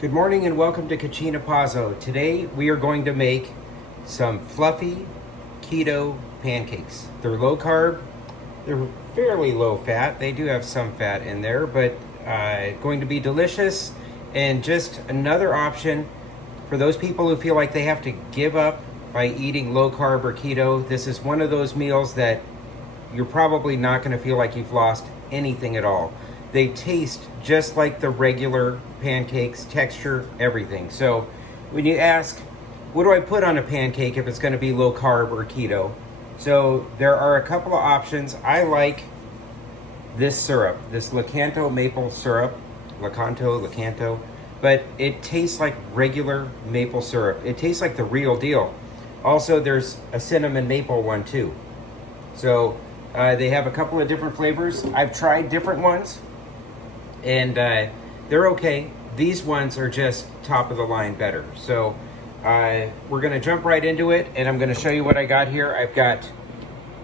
Good morning and welcome to Cucina Pazzo. Today we are going to make some fluffy keto pancakes. They're low carb, they're fairly low fat. They do have some fat in there, but going to be delicious and just another option for those people who feel like they have to give up by eating low carb or keto. This is one of those meals that you're probably not going to feel like you've lost anything at all. They taste just like the regular pancakes, texture, everything. So when you ask, what do I put on a pancake if it's going to be low carb or keto? So there are a couple of options. I like this syrup, this Lakanto maple syrup, Lakanto, but it tastes like regular maple syrup. It tastes like the real deal. Also, there's a cinnamon maple one too. So they have a couple of different flavors. I've tried different ones, and they're okay. These ones are just top of the line better. So we're gonna jump right into it, and I'm gonna show you what I got here. I've got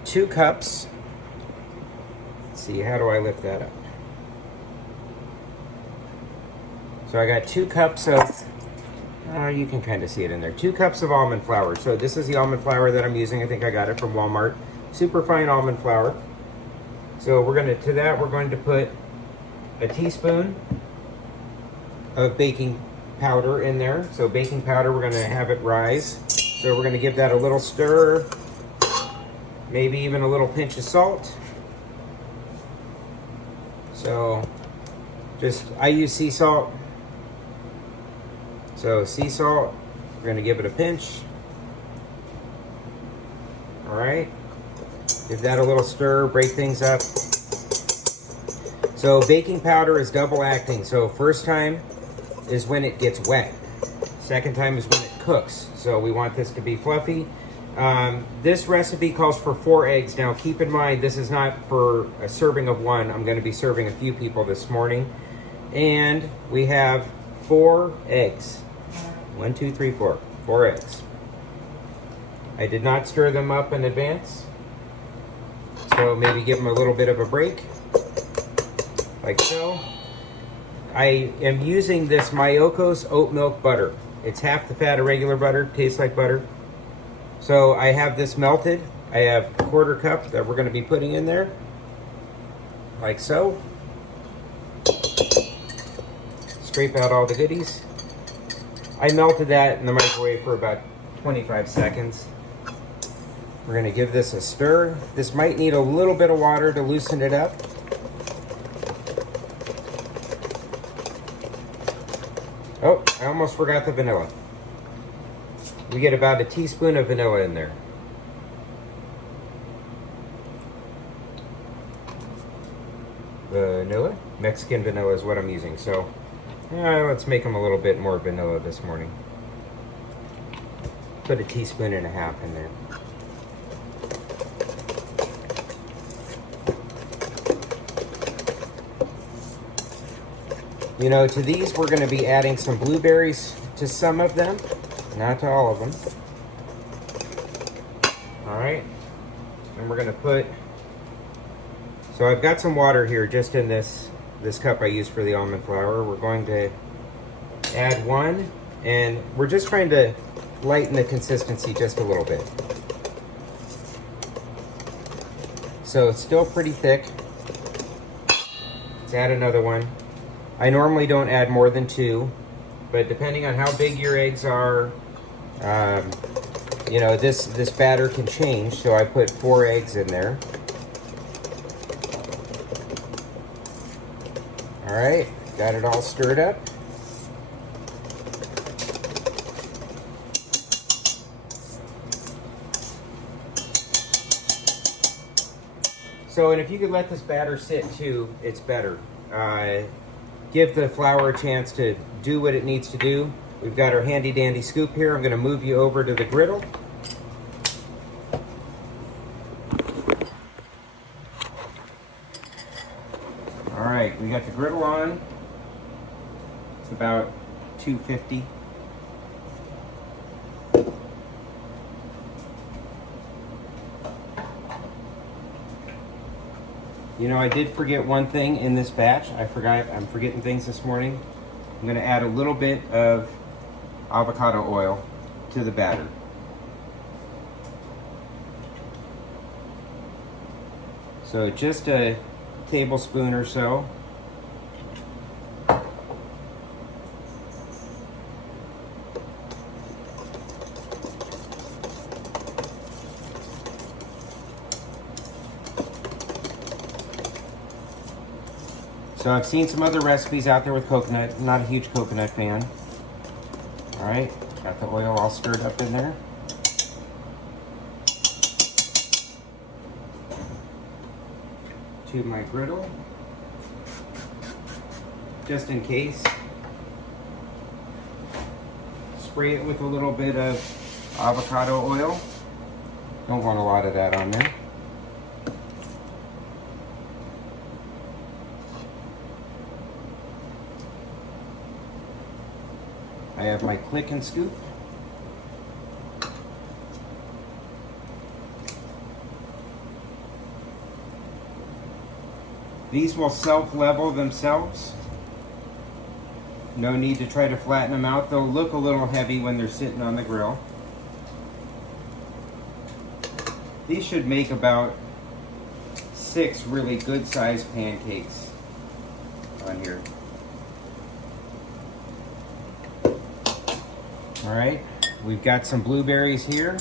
2 cups. Let's see, how do I lift that up? So I got 2 cups of, you can kind of see it in there, 2 cups of almond flour. So this is the almond flour that I'm using. I think I got it from Walmart. Super fine almond flour. So we're going to put a teaspoon of baking powder in there. So baking powder, we're going to have it rise. So we're going to give that a little stir, maybe even a little pinch of salt. So I use sea salt. So sea salt, we're going to give it a pinch. All right. Give that a little stir, break things up. So baking powder is double acting. So first time is when it gets wet. Second time is when it cooks. So we want this to be fluffy. This recipe calls for 4 eggs. Now keep in mind, this is not for a serving of 1. I'm going to be serving a few people this morning. And we have 4 eggs. 1, 2, 3, 4. 4 eggs. I did not stir them up in advance. So maybe give them a little bit of a break, like so. I am using this Myoko's oat milk butter. It's half the fat of regular butter, tastes like butter. So I have this melted. I have a 1/4 cup that we're going to be putting in there, like so. Scrape out all the goodies. I melted that in the microwave for about 25 seconds. We're going to give this a stir. This might need a little bit of water to loosen it up. Oh, I almost forgot the vanilla. We get about a teaspoon of vanilla in there. Vanilla? Mexican vanilla is what I'm using. So let's make them a little bit more vanilla this morning. Put a teaspoon and a half in there. You know, to these we're going to be adding some blueberries to some of them, not to all of them. All right, and we're going to put, so I've got some water here just in this cup I used for the almond flour. We're going to add 1, and we're just trying to lighten the consistency just a little bit. So it's still pretty thick. Let's add another 1. I normally don't add more than 2, but depending on how big your eggs are, you know, this batter can change. So I put 4 eggs in there. All right, got it all stirred up. So, and if you could let this batter sit too, it's better. Give the flour a chance to do what it needs to do. We've got our handy dandy scoop here. I'm going to move you over to the griddle. All right, we got the griddle on. It's about 250. You know, I did forget one thing in this batch. I'm forgetting things this morning. I'm going to add a little bit of avocado oil to the batter. So just a tablespoon or so. So I've seen some other recipes out there with coconut. I'm not a huge coconut fan. All right, got the oil all stirred up in there. To my griddle, just in case. Spray it with a little bit of avocado oil. Don't want a lot of that on there. I have my click and scoop. These will self-level themselves. No need to try to flatten them out. They'll look a little heavy when they're sitting on the grill. These should make about 6 really good sized pancakes on here. All right, we've got some blueberries here.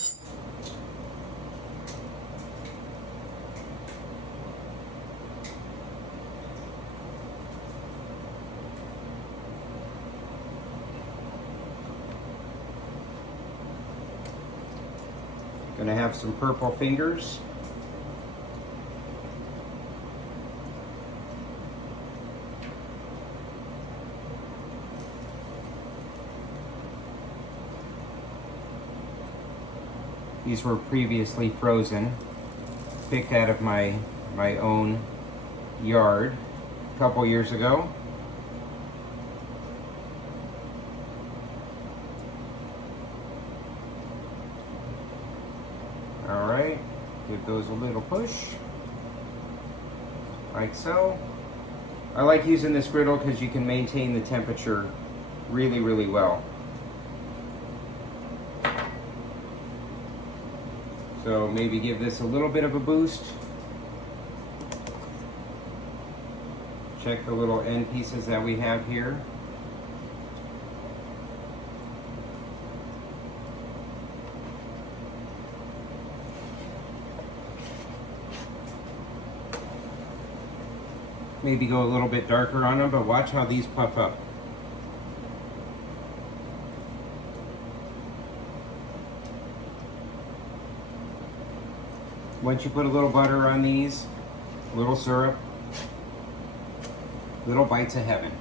Gonna have some purple fingers. These were previously frozen, picked out of my own yard a couple years ago. All right, give those a little push, like so. I like using this griddle because you can maintain the temperature really, really well. So maybe give this a little bit of a boost. Check the little end pieces that we have here. Maybe go a little bit darker on them, but watch how these puff up. Once you put a little butter on these, a little syrup, little bites of heaven.